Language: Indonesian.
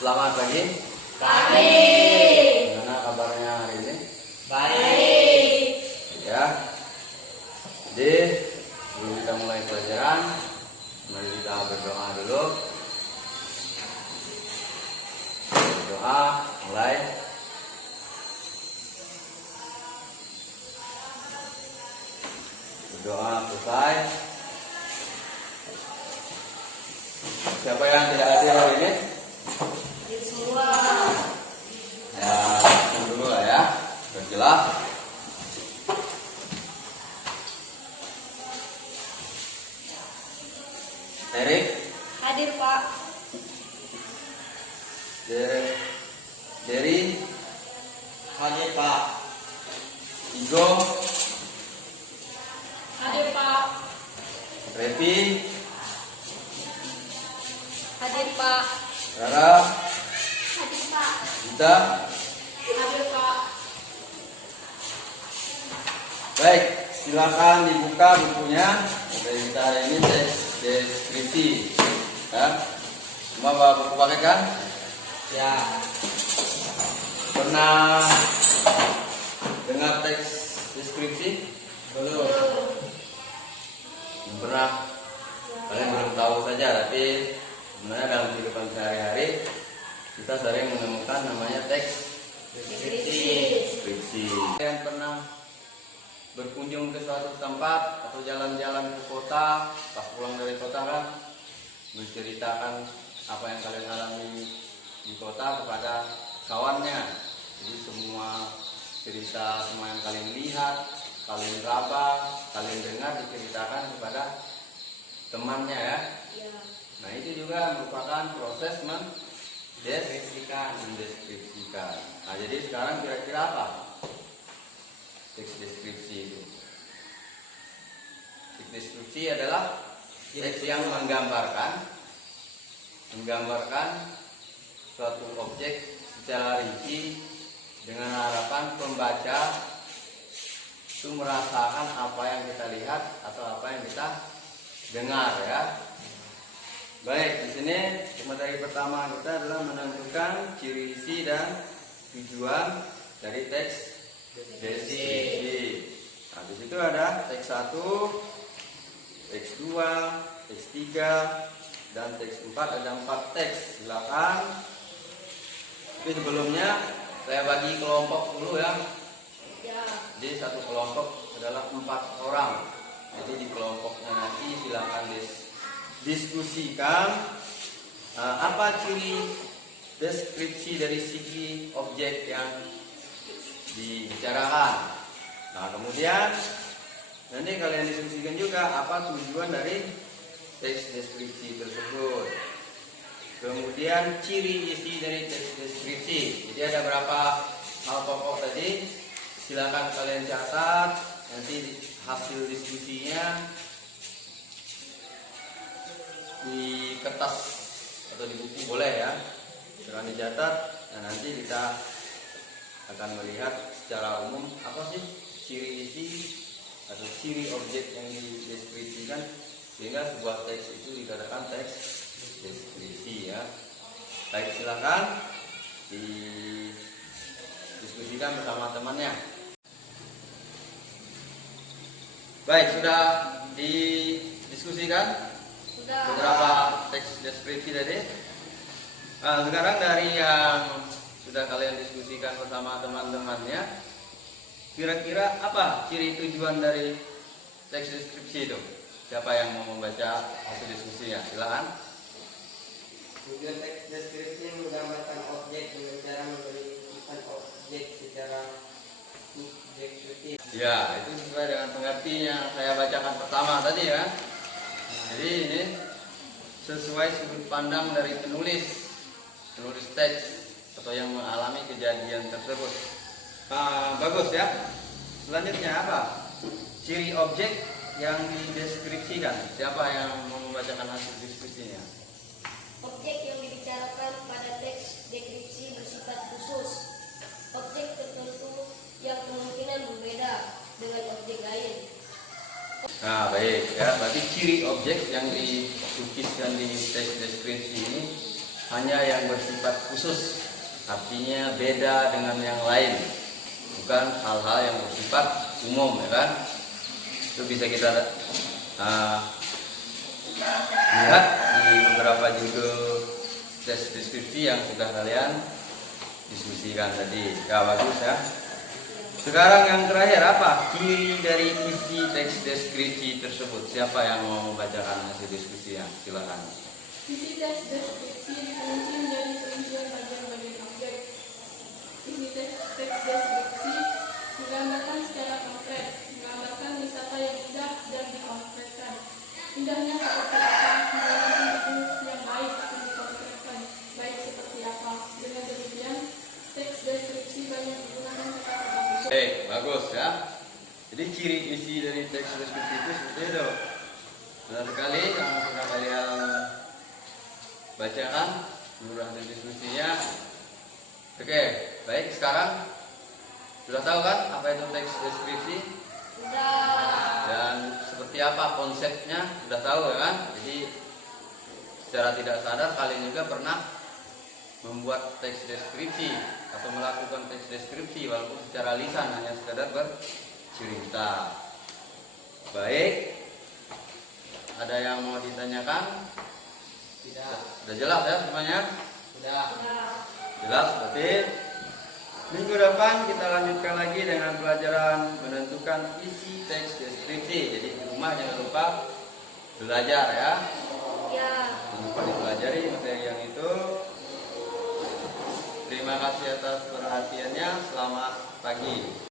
Selamat pagi. Pagi. Gimana kabarnya hari ini? Baik. Ya. Jadi sebelum kita mulai pelajaran, mari kita berdoa dulu. Berdoa, mulai. Berdoa selesai. Siapa yang tidak hadir hari ini? Semua. Ya, dulu lah ya. Berjelas. Erik, Hadir Pak. Derry, Hadir Pak. Igo, Hadir Pak. Repi, Hadir Pak. Rara, Hadir Pak. Gita. Hadir Pak. Baik, silakan dibuka bukunya. Dari kita hari ini teks deskripsi. Ya, semua bawa buku pakai kan? Ya. Pernah dengar teks deskripsi? Belum. Belum pernah. Kalian belum tahu saja, tapi sebenarnya dalam kehidupan sehari-hari kita sering menemukan namanya teks deskripsi. Kalian pernah berkunjung ke suatu tempat atau jalan-jalan ke kota, pas pulang dari kota kan, menceritakan apa yang kalian alami di kota kepada kawannya. Jadi semua cerita, semua yang kalian lihat, kalian raba, kalian dengar diceritakan kepada temannya ya. Nah itu juga merupakan proses mendeskripsikan. Nah jadi sekarang kira-kira apa teks deskripsi itu? Teks deskripsi adalah teks yang menggambarkan suatu objek secara rinci dengan harapan pembaca itu merasakan apa yang kita lihat atau apa yang kita dengar ya. Baik, di sini materi pertama kita adalah menentukan ciri isi dan tujuan dari teks deskripsi. Nah, di situ ada teks 1, teks 2, teks 3, dan teks 4. Ada 4 teks. Silakan. Tapi sebelumnya saya bagi kelompok dulu ya. Jadi satu kelompok adalah 4 orang. Jadi di kelompoknya nanti silakan diskusikan apa ciri deskripsi dari segi objek yang dibicarakan. Nah kemudian nanti kalian diskusikan juga apa tujuan dari teks deskripsi tersebut. Kemudian ciri isi dari teks deskripsi. Jadi ada berapa hal pokok tadi. Silakan kalian catat. Nanti hasil diskusinya di kertas atau di buku boleh ya. Silakan dicatat. Nah nanti kita akan melihat secara umum apa sih ciri isi atau ciri objek yang dideskripsikan sehingga sebuah teks itu dikatakan teks deskripsi ya. Baik, silakan didiskusikan bersama temannya. Baik, sudah didiskusikan beberapa teks deskripsi tadi. Nah, sekarang dari yang sudah kalian diskusikan bersama teman-temannya, kira-kira apa ciri tujuan dari teks deskripsi itu? Siapa yang mau membaca hasil diskusinya? Silakan. Tujuan teks deskripsi menggambarkan objek dengan cara memberikan objek secara subjektif. Ya, itu sesuai dengan pengertian yang saya bacakan pertama tadi ya. Jadi ini sesuai sudut pandang dari penulis teks atau yang mengalami kejadian tersebut. Bagus ya. Selanjutnya apa? Ciri objek yang dideskripsikan. Siapa yang mau membacakan hasil diskusinya? Objek yang dibicarakan pada teks deskripsi bersifat khusus. Objek tertentu yang kemungkinan berbeda dengan objek lain. Nah baik ya, berarti ciri objek yang dilukiskan di teks deskripsi ini hanya yang bersifat khusus, artinya beda dengan yang lain, bukan hal-hal yang bersifat umum, ya kan? Itu bisa kita lihat di beberapa judul tes deskripsi yang sudah kalian diskusikan tadi. Ya, bagus ya. Sekarang yang terakhir, apa ciri dari isi teks deskripsi tersebut? Siapa yang mau membacakan hasil diskusinya? Silakan. Isi teks deskripsi dikunci menjadi perincian bagian-bagian objek. Isi teks deskripsi menggambarkan secara konkret, menggambarkan wisata yang indah dan dikonkretkan. Indahnya seperti apa, menggambarkan itu yang baik akan dikonkretkan, baik seperti apa. Dengan demikian, teks deskripsi banyak menggunakan kata-kata khusus. Bagus ya. Jadi ciri isi dari teks deskripsi itu seperti itu. Benar sekali yang sudah kalian bacakan menurut hasil diskusinya. Oke, baik, sekarang sudah tahu kan apa itu teks deskripsi? Sudah. Dan seperti apa konsepnya? Sudah tahu ya kan? Jadi secara tidak sadar kalian juga pernah membuat teks deskripsi atau melakukan teks deskripsi walaupun secara lisan hanya sekadar bercerita. Baik, ada yang mau ditanyakan? Tidak. Sudah jelas ya semuanya? Sudah. Jelas, berarti minggu depan kita lanjutkan lagi dengan pelajaran menentukan isi teks deskripsi. Jadi di rumah jangan lupa belajar ya. Ya. Jangan lupa dipelajari materi yang itu. Terima kasih atas perhatiannya. Selamat pagi.